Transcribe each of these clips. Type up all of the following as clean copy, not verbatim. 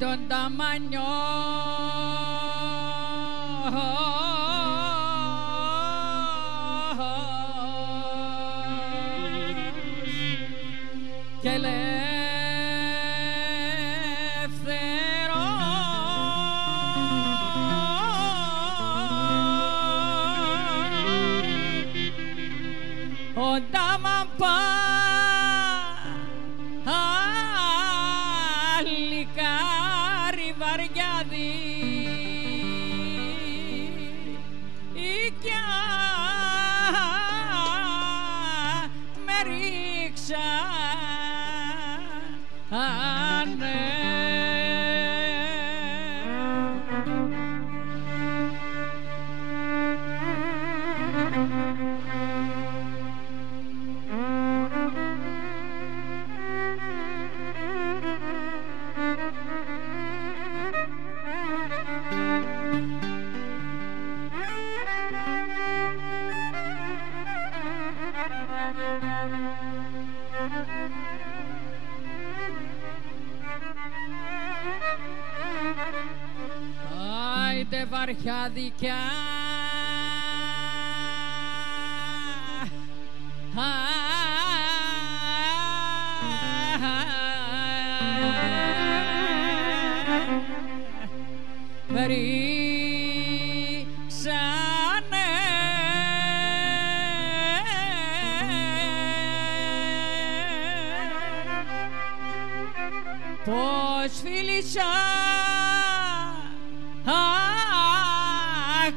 τον ταμανιό και ελεύθερο ο ταμαν παλικάρι βαριάδι οικιά με ρίξα άιντε βαριά με ρίξανε πως φίλησα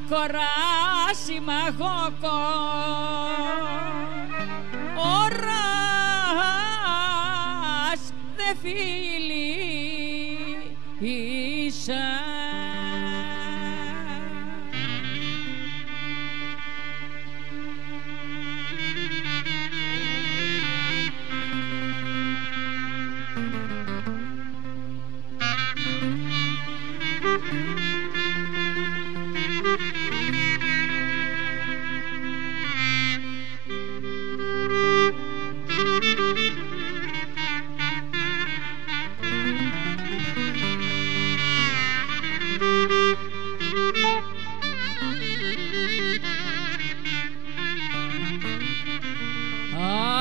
κοράσι μαγόκο ώρας δε φίλησα.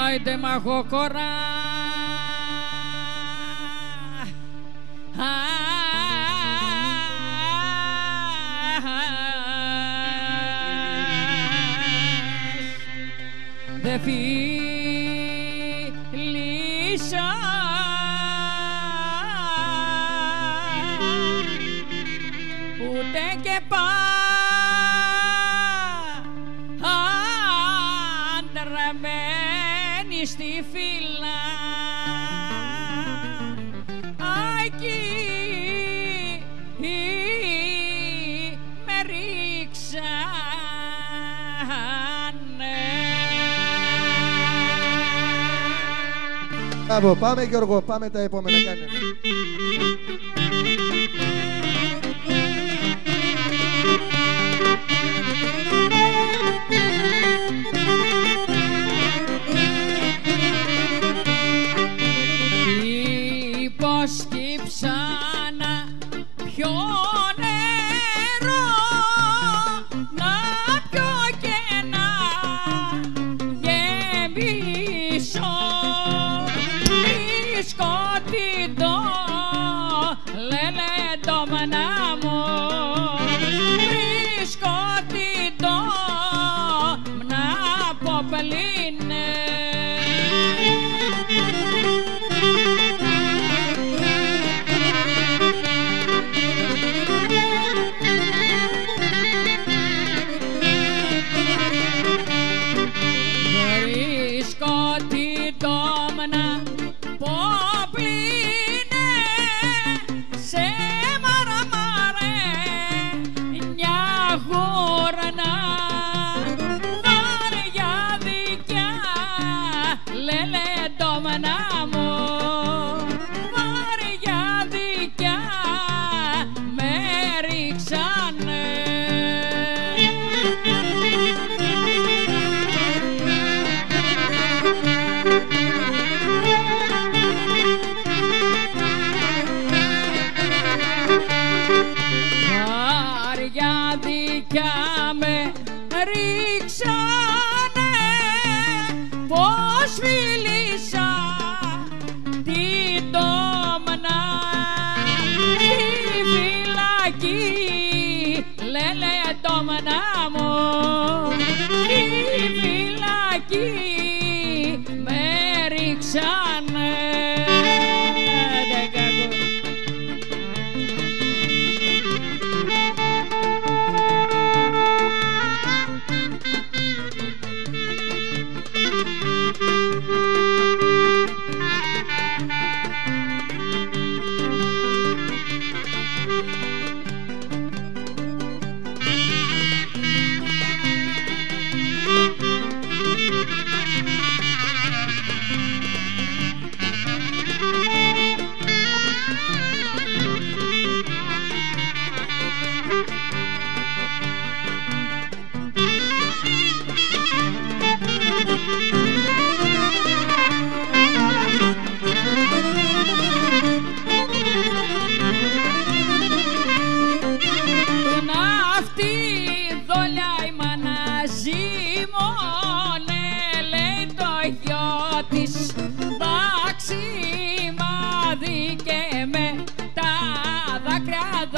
Άιντε μαγόκορα δε φίλησα ούτε και παντρεμένη στη φύλλα εκεί με ρίξανε. Μπράβο, πάμε Γιώργο, πάμε τα επόμενα, κάνε. Σκύψανα πιο νερό να πιω και να γεμίσω βρισκότητο λελέντο μανά μου βρισκότητο μνά ποπλίνε. Say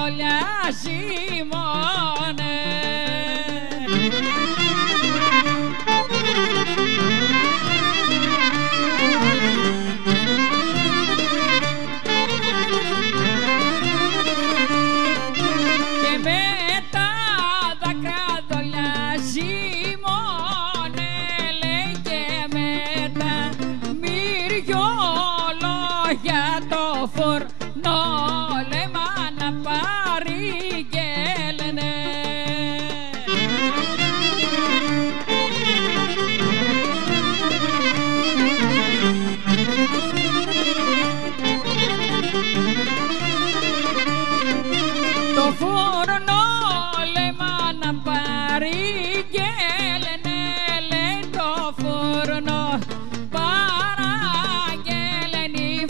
δολιά ζυμώνε. Και με τα δάκρυα δολιά ζυμώνε, λέει, και με τα μυριόλογια το φουρνό λέμα να παρηγγέλνε. Το φουρνό λέμα να παρηγγέλνε, λέει, το φουρνό παραγγέλνει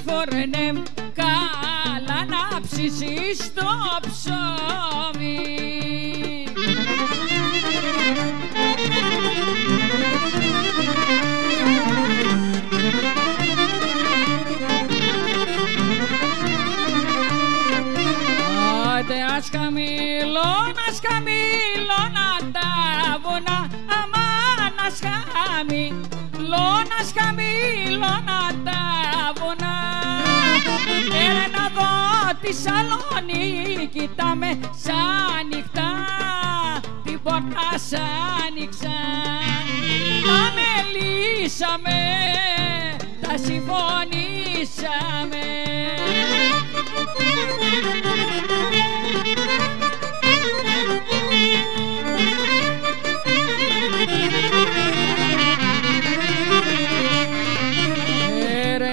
φουρνέ, καλά να ψήσεις το ψωμί. Άντε ας χαμηλώνα τα βουνά, αμάν ας χαμηλώνα τα βουνά. Έλα να δω τη Σαλονίκη, τα μεσάνυχτα την πόρτα σ' άνοιξα. Τα μελήσαμε, τα συμφωνήσαμε.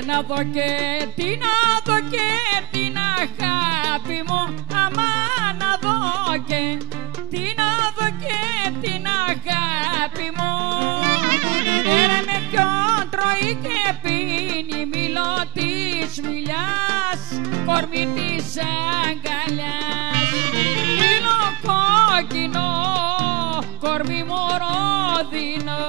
Να δω και την αγάπη μου, αμάν να δω και την αγάπη μου. Με ποιον τρώει και πίνει, μήλο της μιλιάς, κορμί της αγκαλιάς. Μήλο κόκκινο, κορμί μου ρόδινο.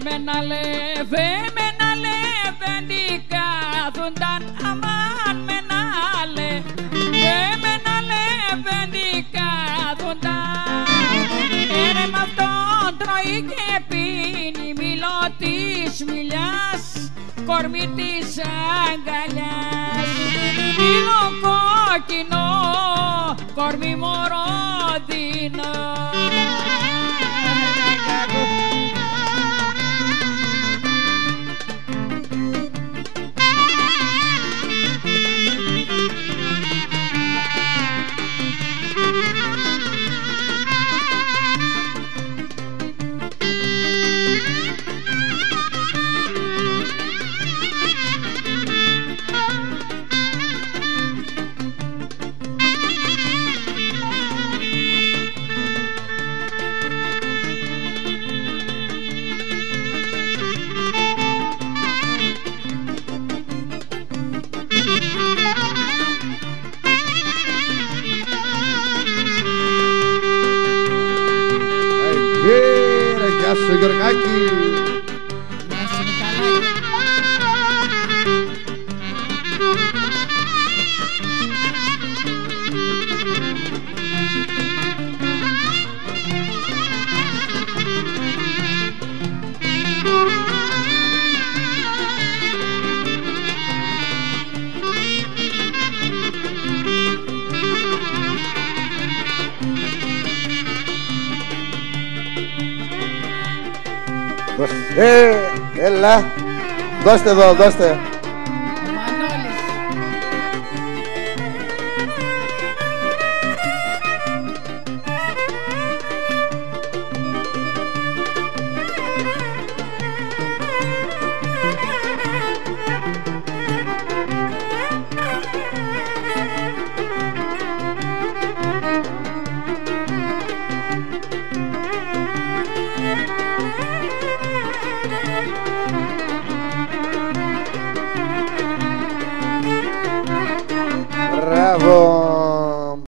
Με να λεβέντι κάθουνταν, αμάν με να λεβέντι κάθουνταν. Μ' αυτόν τρώει και πίνει, μήλο της μιλιάς, κορμί της αγκαλιάς. Μήλο κόκκινο, κορμί μου ρόδινο. Γεια σου Γιωργάκη. Γεια σου Μικαλάκη. Έλα, δώστε εδώ, δώστε.